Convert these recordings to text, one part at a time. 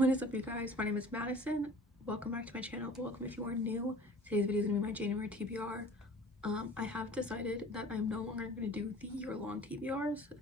What is up, you guys? My name is Madison. Welcome back to my channel. Welcome if you are new. Today's video is going to be my January TBR. I have decided that I'm no longer going to do the year-long TBRs.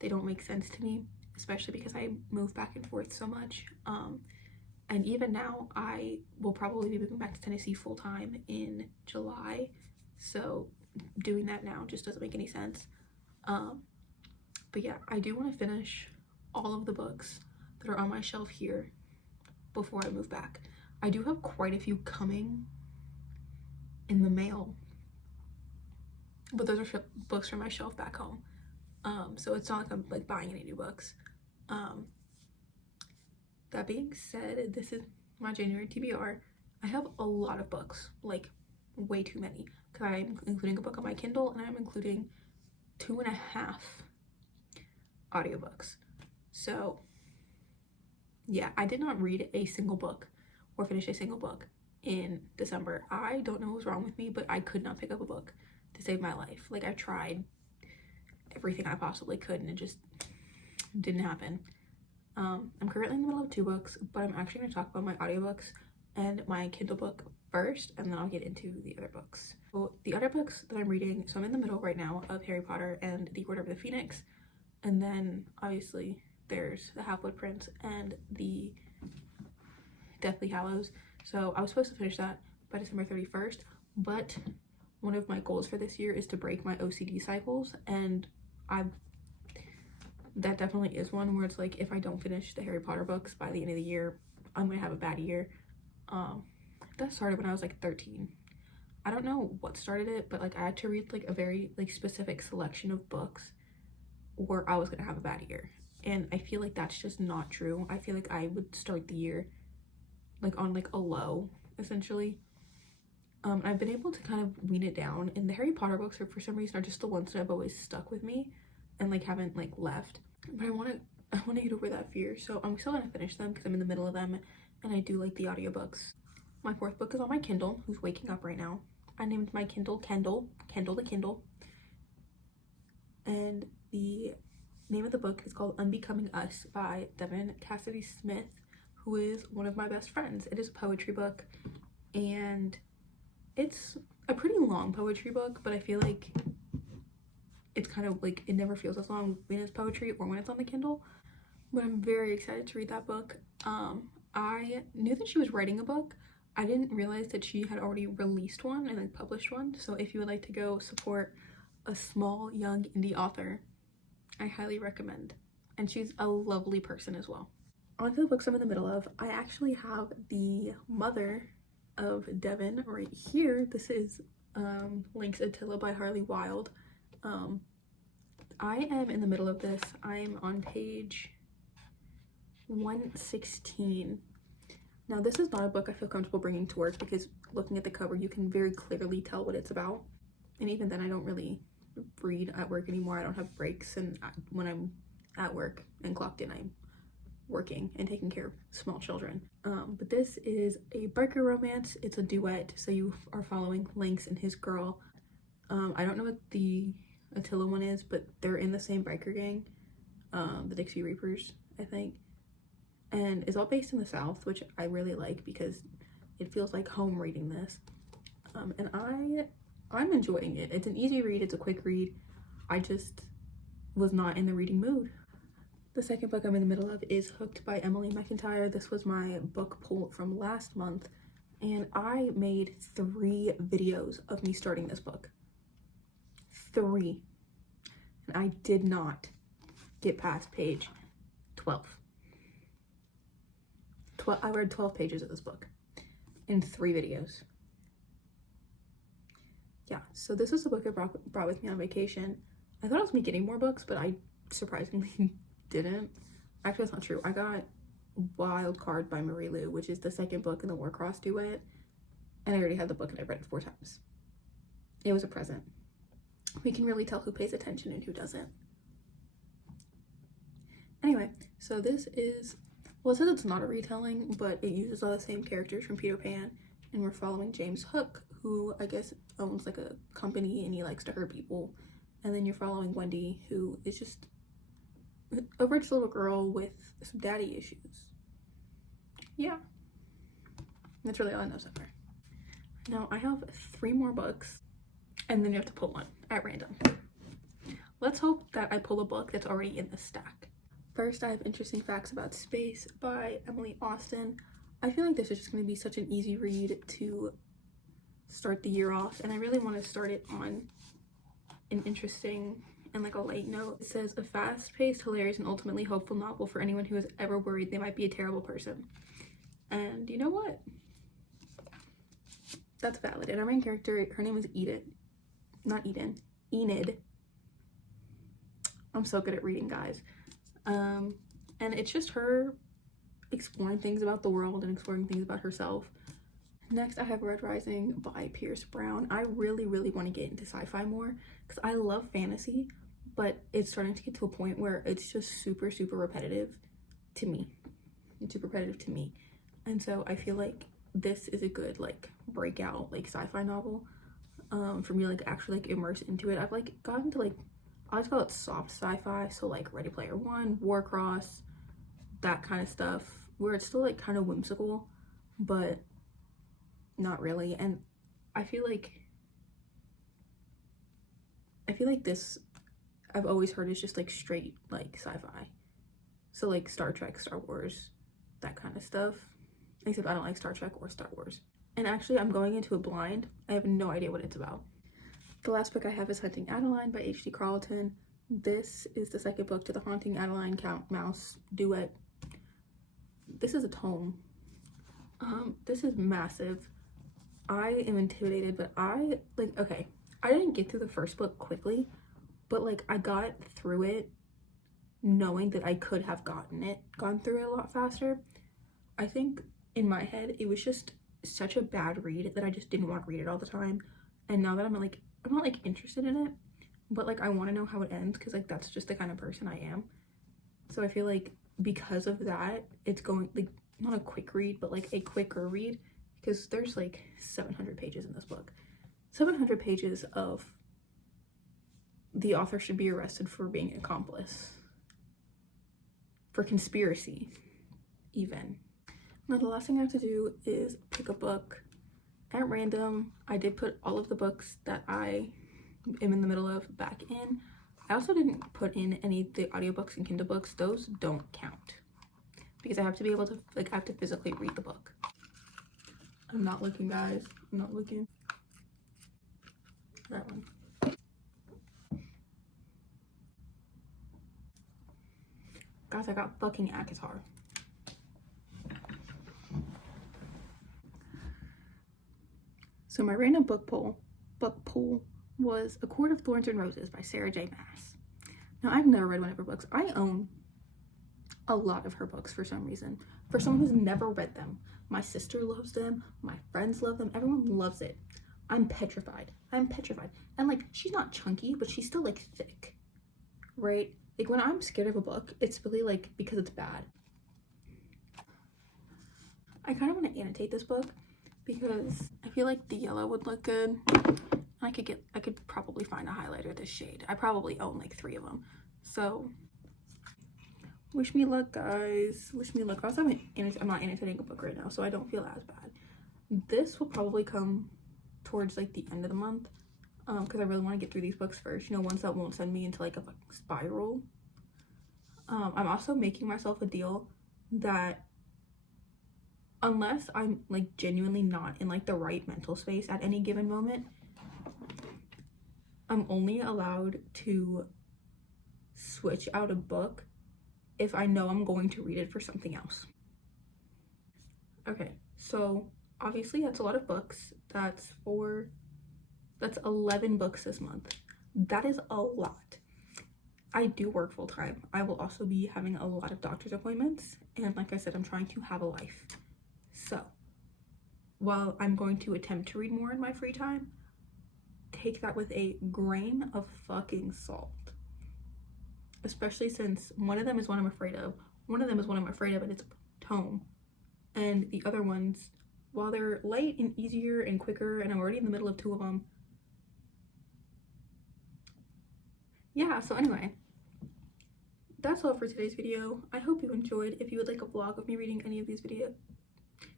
They don't make sense to me, especially because I move back and forth so much. And even now, I will probably be moving back to Tennessee full-time in July. So doing that now just doesn't make any sense. But yeah, I do want to finish all of the books that are on my shelf here before I move back. I do have quite a few coming in the mail, but those are books from my shelf back home. So it's not like I'm like buying any new books. That being said, this is my January TBR. I have a lot of books, like way too many, because I'm including a book on my Kindle and I'm including 2.5 audiobooks. So yeah, I did not read a single book or finish a single book in December. I don't know what was wrong with me, but I could not pick up a book to save my life. Like, I tried everything I possibly could and it just didn't happen. I'm currently in the middle of 2 books, but I'm actually going to talk about my audiobooks and my Kindle book first, and then I'll get into the other books. So the other books that I'm reading, so I'm in the middle right now of Harry Potter and the Order of the Phoenix, and then obviously there's the Half-Blood Prince and the Deathly Hallows. So I was supposed to finish that by December 31st, but one of my goals for this year is to break my OCD cycles, and that definitely is one where it's like, if I don't finish the Harry Potter books by the end of the year, I'm gonna have a bad year. That started when I was like 13. I don't know what started it, but like I had to read like a very like specific selection of books or I was gonna have a bad year. And I feel like that's just not true. I feel like I would start the year like on like a low, essentially. I've been able to kind of wean it down, and the Harry Potter books are, for some reason, are just the ones that have always stuck with me and like haven't like left. But I want to get over that fear, so I'm still gonna finish them because I'm in the middle of them, and I do like the audiobooks. My 4th book is on my Kindle, who's waking up right now. I named my Kindle Kendall the Kindle, and the name of the book is called Unbecoming Us by Devin Cassidy Smith, who is one of my best friends. It is a poetry book, and it's a pretty long poetry book, but I feel like it's kind of like, it never feels as long when it's poetry or when it's on the Kindle. But I'm very excited to read that book. I knew that she was writing a book. I didn't realize that she had already released one and then published one. So if you would like to go support a small young indie author, I highly recommend. And she's a lovely person as well. On to the books I'm in the middle of. I actually have the mother of Devin right here. This is Link's Attila by Harley Wilde. I am in the middle of this. I'm on page 116. Now, this is not a book I feel comfortable bringing to work because looking at the cover, you can very clearly tell what it's about. And even then, I don't really read at work anymore. I don't have breaks, and when I'm at work and clocked in, I'm working and taking care of small children. But this is a biker romance. It's a duet, so you are following Lynx and his girl. I don't know what the Attila one is, but they're in the same biker gang, the Dixie Reapers, I think. And it's all based in the South, which I really like because it feels like home reading this. And I'm enjoying it. It's an easy read, it's a quick read. I just was not in the reading mood. The second book I'm in the middle of is Hooked by Emily McIntyre. This was my book pull from last month, and I made 3 videos of me starting this book. 3. And I did not get past page 12. I read 12 pages of this book in 3 videos. Yeah, so this is the book I brought with me on vacation. I thought I was gonna be getting more books, but I surprisingly didn't. Actually, that's not true. I got Wild Card by Marie Lu, which is the 2nd book in the Warcross duet, and I already had the book and I read it 4 times. It was a present. We can really tell who pays attention and who doesn't. Anyway, so this is, well, it says it's not a retelling, but it uses all the same characters from Peter Pan, and we're following James Hook, who I guess owns like a company and he likes to hurt people. And then you're following Wendy, who is just a rich little girl with some daddy issues. yeah, that's really all I know so far. Now I have 3 more books, and then you have to pull one at random. Let's hope that I pull a book that's already in the stack. First, I have Interesting Facts About Space by Emily Austen. I feel like this is just going to be such an easy read to start the year off, and I really want to start it on an interesting and like a light note. It says, a fast-paced, hilarious, and ultimately hopeful novel for anyone who has ever worried they might be a terrible person. And you know what? That's valid. And our main character, her name is Enid. I'm so good at reading, guys. And it's just her exploring things about the world and exploring things about herself. Next, I have Red Rising by Pierce Brown. I really want to get into sci-fi more because I love fantasy, but it's starting to get to a point where it's just super repetitive to me. And so I feel like this is a good like breakout like sci-fi novel for me, like actually like immerse into it. I've like gotten to like, I like to call it soft sci-fi, so like Ready Player One, Warcross, that kind of stuff, where it's still like kind of whimsical, but not really. And I feel like this, I've always heard, is just like straight like sci-fi, so like Star Trek, Star Wars, that kind of stuff, except I don't like Star Trek or Star Wars. And actually I'm going into it blind. I have no idea what it's about. The last book I have is Hunting Adeline by H.D. Carlton. This is the second book to the Haunting Adeline Count Mouse duet. This is a tome. This is massive. I am intimidated, but I didn't get through the first book quickly, but like I got through it knowing that I could have gone through it a lot faster. I think in my head it was just such a bad read that I just didn't want to read it all the time. And now that I'm not like interested in it, but like I want to know how it ends, because like that's just the kind of person I am. So I feel like because of that, it's going like not a quick read, but like a quicker read, because there's like 700 pages in this book. 700 pages of the author should be arrested for being an accomplice, for conspiracy even. Now the last thing I have to do is pick a book at random. I did put all of the books that I am in the middle of back in. I also didn't put in any of the audiobooks and Kindle books. Those don't count because I have to be able to, like, I have to physically read the book. I'm not looking, guys. I'm not looking. That one. Guys, I got fucking Akatar. So my random book pool was A Court of Thorns and Roses by Sarah J. Maas. Now, I've never read one of her books. I own a lot of her books for some reason. For someone who's never read them. My sister loves them. My friends love them. Everyone loves it. I'm petrified. And like, she's not chunky, but she's still like thick, right? Like when I'm scared of a book, it's really like because it's bad. I kind of want to annotate this book because I feel like the yellow would look good. I could probably find a highlighter this shade. I probably own like 3 of them. So wish me luck, guys. Wish me luck. Also, I'm not annotating a book right now, so I don't feel as bad. This will probably come towards like the end of the month, because I really want to get through these books first, you know, ones that won't send me into like a spiral. I'm also making myself a deal that unless I'm like genuinely not in like the right mental space at any given moment, I'm only allowed to switch out a book if I know I'm going to read it for something else. Okay, so obviously that's a lot of books. That's 11 books this month. That is a lot. I do work full time. I will also be having a lot of doctor's appointments, and like I said, I'm trying to have a life. So while I'm going to attempt to read more in my free time, take that with a grain of fucking salt. Especially since one of them is one I'm afraid of. And it's a tome. And the other ones, while they're light and easier and quicker, and I'm already in the middle of 2 of them. Yeah, so anyway, that's all for today's video. I hope you enjoyed. If you would like a vlog of me reading any of these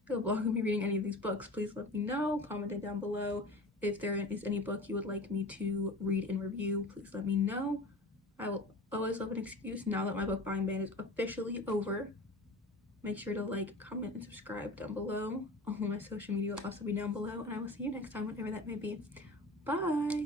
feel vlog of me reading any of these books, please let me know. Comment it down below. If there is any book you would like me to read and review, please let me know. I will always love an excuse now that my book buying ban is officially over. Make sure to like, comment, and subscribe down below. All of my social media will also be down below, and I will see you next time, whatever that may be. Bye!